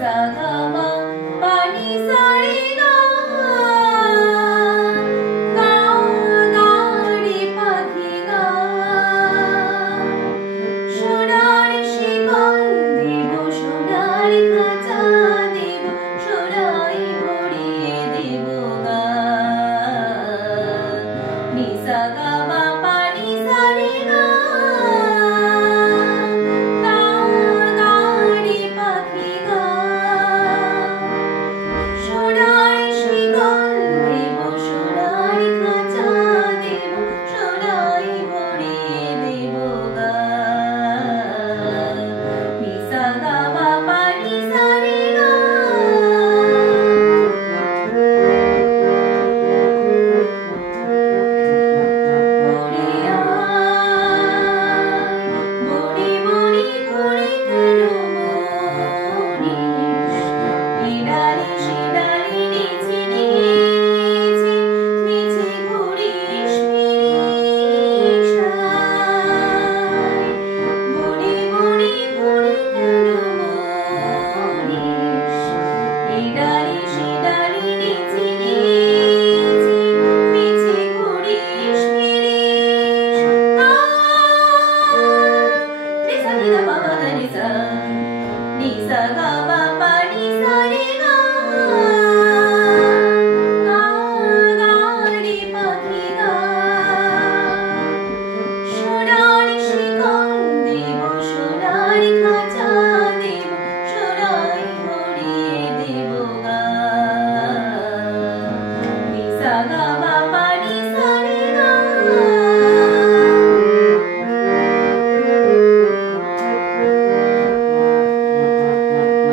सा गा मा पा नि सा रे गा गा गा रे पाखी गा সোনার শিকল দেব সোনার খাঁচা দেব সোনায় ভরিয়ে দেব গা নি সা গা মা পা নি সা রে গা গা গা রে পাখি গা সোনার শিকল দেব সোনার খাঁচা দেব সোনায় ভরিয়ে দেব গা নি সা গা মা পা নি সা রে গা ওরে বড়ি বড়ি করে কেন মরিস এডারে সেডারে নিচে নিচে মিছে ঘুরিস ফিরিস বড়ি বড়ি করে কেন মরিস এডারে সেডারে নিচে নিচে মিছে ঘুরিস ফিরিস নি সা নি দা পা মা গা নি সা গা মা পা নি সা রে গা গা গা রে পাখি গা সোনার শিকল দেব সোনার খাঁচা দেব সোনায় ভরিয়ে দেব গা নি সা গা মা পা নি সা রে গা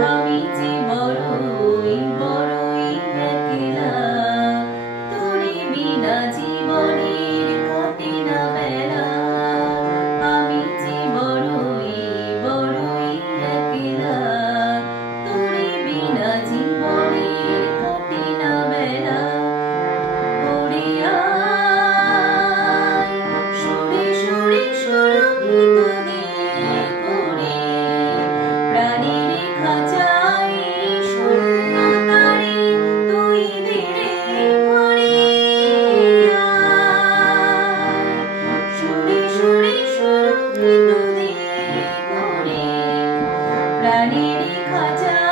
আমি যে বড়ই বড়ই একলা তোরে বিনা জীবনের কাটে না বেলা আমি যে বড়ই বড়ই একলা তোরে বিনা জীবনের কাটে না বেলা ওরে আয় সুরে সুরে সুরভিত দিয়ে করে প্রাণের খাঁচায় শূন্যতারে তুই ধীরে ভরে আয় সুরে সুরে সুরভিত দিয়ে করে প্রাণের খাঁচায়